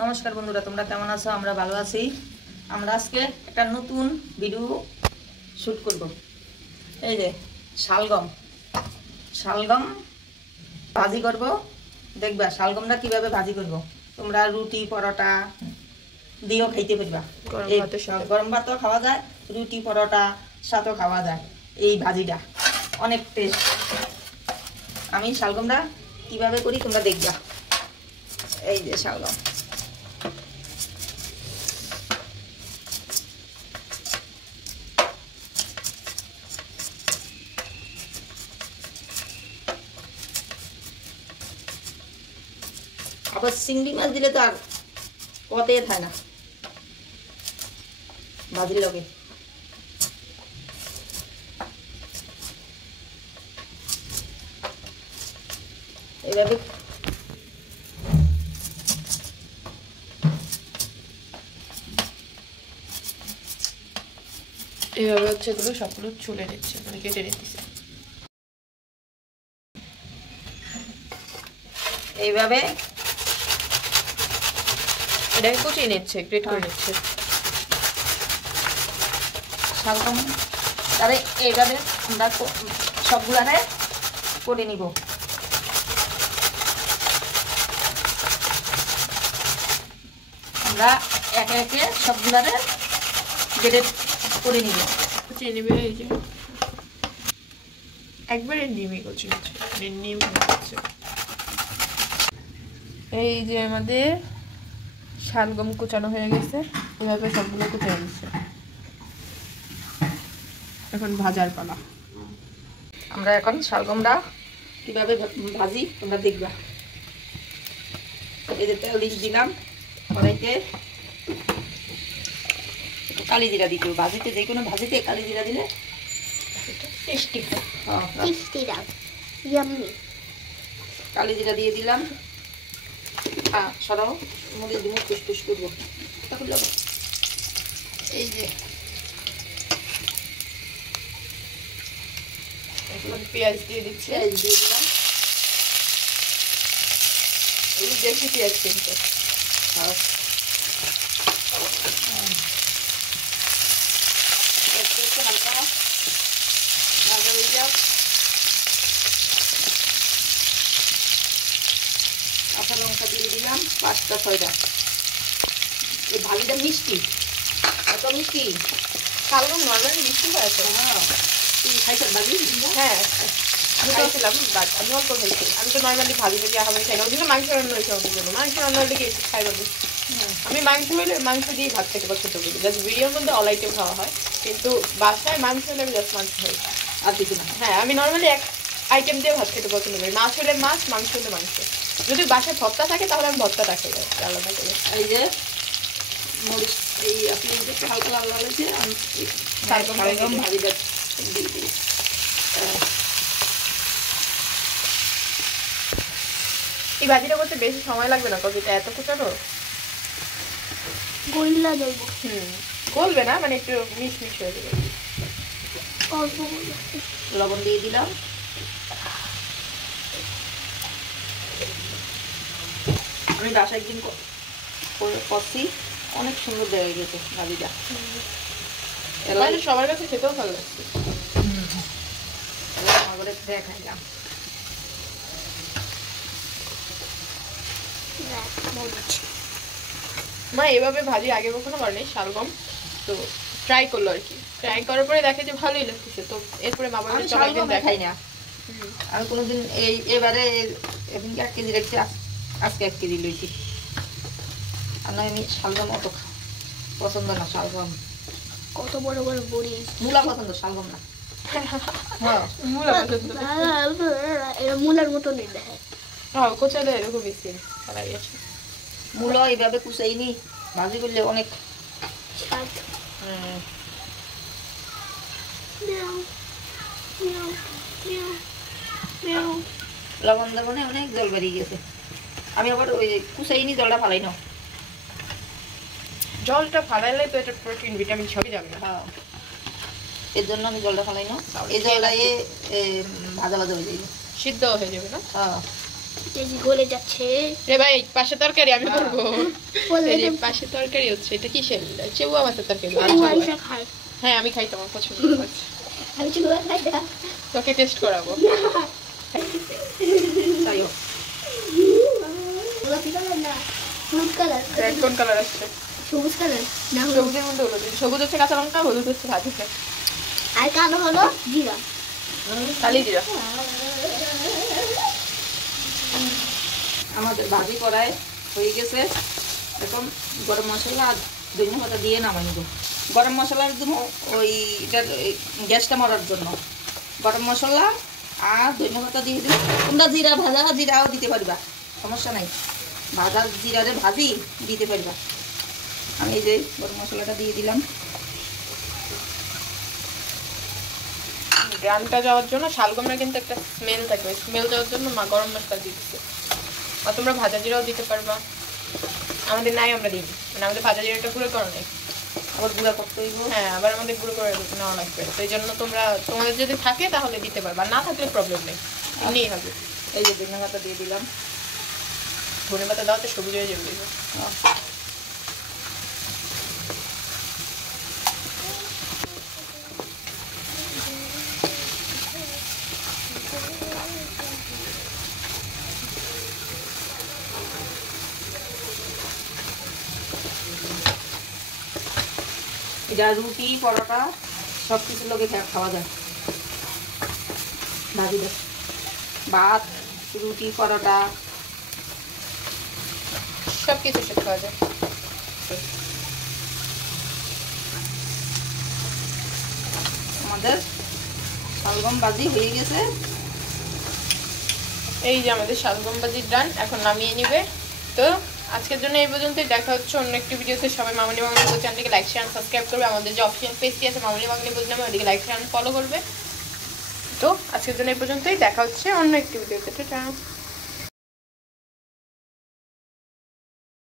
নমস্কার বন্ধুরা, তোমরা কেমন আছো? আমরা ভালো আছি। আমরা আজকে একটা নতুন ভিডিও শুট করব। এই যে শালগম ভাজি করব। দেখবা শালগমটা কিভাবে ভাজি করব। তোমরা রুটি পরোটা দিয়েও খাইতে পারবা। গরম ভাতও খাওয়া যায়, রুটি পরোটা সাথেও খাওয়া যায়। এই ভাজিটা অনেক টেস্ট। আমি শালগমটা কিভাবে করি তোমরা দেখবা। এই যে শালগম, আবার চিংড়ি মাছ দিলে তো আর কতে থাকে না ভাজির লগে। এইভাবে হচ্ছে এগুলো সবগুলো ছুলে নিচ্ছে, মানে কেটে নিচ্ছে। এইভাবে এটাকে কুচিয়ে নিচ্ছে, গ্রেট করে নিচ্ছে শালগম। তাহলে এইভাবে আমরা সবগুলারে করে নিব। আমরা একে একে সবগুলারে গ্রেট করে নিব। কুচিয়ে নেবে। এই যে একবারে নিমই কুচিয়ে নিচ্ছে, নিম হচ্ছে। এই যে আমাদের শালগম কুচানো হয়ে গেছে। এভাবে সবগুলো কুচিয়ে নিচ্ছে। এখন ভাজার পালা। আমরা এখন শালগমটা কিভাবে ভাজি তোমরা দেখবা। এই যে তেল দিলাম কড়াইতে, কালি জিরা দিতে হবে ভাজিতে। যে কোনো ভাজিতে কালি জিরা দিলে টেস্টি হয়। কালি জিরা দিয়ে দিলাম। সরাও, মরিচ দিয়ে টুস করবো। এই যে পেঁয়াজ দিয়ে দিচ্ছে, পেঁয়াজ দিয়ে দিলাম। দেশি পেঁয়াজ কিন্তু হালকা ভাজা হয়ে যাক। কাঁচা লঙ্কা দিয়ে দিলাম 5-6টা। এই ভাজিটা মিষ্টি, এত মিষ্টি। শালগম নর্মালি মিষ্টি হয় তো। তুই খাইছেন ভাজি? হ্যাঁ, আমি খাইছিলাম, আমি অল্প খাইছি। আমি তো নর্মালি ভাজি ভাজি আহামারি খাই না। ওদিকে মাংস রান্না হয়েছে ওদের জন্য। মাংস রান্না হলে কি খাই পাবি? আমি মাংস হলে মাংস দিয়ে ভাত খেতে পছন্দ করি। জাস্ট ভিডিওর মধ্যে অল আইটেম খাওয়া হয়, কিন্তু বাসায় মাংস হলে আমি জাস্ট মাংস খাই আর কিছু না। হ্যাঁ, আমি নর্মালি এক আইটেম দিয়ে ভাত খেতে পছন্দ করি। মাছ হলে মাছ, মাংস হলে মাংস। যদি বাসায় ভর্তা থাকে তাহলে আমি ভর্তাটা খাই আলাদা করে। এই যে মরিচ, এই আপনি একটু হালকা লাল লাল হয়েছে। আমি শালগম ভাজিটা দিয়ে দিই। এই ভাজিটা করতে বেশি সময় লাগবে না, কবিতা এত কুচানো গইলা যাইব। গলবে না, মানে একটু মিশমিশ হয়ে যাবে। অল্প লবণ দিয়ে দিলাম। আমি বাসায় একদিন করছি, অনেক সুন্দর দেখা গেছে ভাজিটা। সবার কাছে খেতেও ভালো লাগছে। দেখাইলাম মা এভাবে ভাজি আগে কখনো করেনি শালগম, তো ট্রাই করলো আর কি। ট্রাই করার পরে দেখে যে ভালোই লাগতেছে, তো এরপরে মা বাবা চলো একদিন দেখাই না। আমি কোনোদিন এবারে এদিনকে 1 কেজি রেখেছি, আজকে 1 কেজি লইছি। আর নয় আমি শালগম অত পছন্দ না। শালগম কত বড় বড় বড়ি। মূলা পছন্দ, শালগম না। মূলার মতন দেখে। কোচালে এরকম বেশি খারাপ আছে। মূলা এইভাবে কুচাইনি ভাজি করলে অনেক স্বাদ। লবণ দেবনে অনেক জল বেরিয়ে গেছে। আমি আবার ওই কুচাইনি, জলটা ফালাই না। জলটা ফালাইলে তো এটা প্রোটিন ভিটামিন সবই যাবে না। হ্যাঁ, এর জন্য আমি জলটা ফালাই না। এই জলায় ভাজা ভাজা হয়ে যাবে, সিদ্ধ হয়ে যাবে না। হ্যাঁ, তেজি গলে যাচ্ছে রে ভাই, পাশে তরকারি আমি করব। বলে এই যে পাশে তরকারি হচ্ছে, এটা কিসের? চেউয়া মাছের তরকারি। মাংস খায়। হ্যাঁ আমি খাই, তোমার পছন্দ আছে। আমি চুলা খাই না। তোকে টেস্ট করাবো। তাই হোক। গোলাপি কালার না, হলুদ কালার। রেড কোন কালার আসছে? সবুজ কালার না, হলুদ। সবুজের মধ্যে হলুদ, সবুজ হচ্ছে কাঁচা লঙ্কা, হলুদ হচ্ছে ভাজিতে। আর কালো হলো জিরা। কালি জিরা। আমাদের ভাজি করায় হয়ে গেছে। এখন গরম মশলা আর ধনিয়া পাতা দিয়ে নামাই নেব। গরম মশলার জন্য ওই এটার গ্যাসটা মরার জন্য গরম মশলা আর ধনিয়া পাতা দিয়ে দেবো। তোমরা জিরা ভাজা জিরাও দিতে পারবা, সমস্যা নাই। ভাজা জিরারে ভাজি দিতে পারবা। আমি এই যে গরম মশলাটা দিয়ে দিলাম। গ্রামটা যাওয়ার জন্য শালগমরা কিন্তু একটা স্মেল থাকবে, স্মেল যাওয়ার জন্য মা গরম মশলা দিচ্ছে। আর তোমরা ভাজা জিরাও দিতে পারবা, আমাদের নাই, আমরা দিই। মানে আমাদের ভাজা জিরাটা গুঁড়ো করা নেই, আবার গুঁড়া করতে হইব। হ্যাঁ আবার আমাদের গুঁড়ো করে নেওয়া লাগবে। তো এই জন্য তোমাদের যদি থাকে তাহলে দিতে পারবা, না থাকলে প্রবলেম নেই, এমনিই হবে। এই যে ধনিয়া পাতা দিয়ে দিলাম। ধনে পাতা দাও তো সবুজ হয়ে যাবে। এটা রুটি পরোটা সব কিছুর লোকে খাওয়া যায়। ভাজি দেখ, ভাত রুটি পরোটা সব কিছু সে খাওয়া যায়। আমাদের শালগম ভাজি হয়ে গেছে। এই যে আমাদের শালগম ভাজির ডান, এখন নামিয়ে নিবে। তো আজকের জন্য এই পর্যন্তই, দেখা হচ্ছে অন্য একটি ভিডিওতে। সবাই মামনি বাঙালি বউ চ্যানেলটিকে লাইক শেয়ার সাবস্ক্রাইব করবে। আমাদের যে অফিসিয়াল পেজটি আছে মামনি বাঙালি বউ নামে, ওইদিকে লাইক শেয়ার ফলো করবে। তো আজকের জন্য এই পর্যন্তই, দেখা হচ্ছে অন্য একটি ভিডিওতে। টাটা।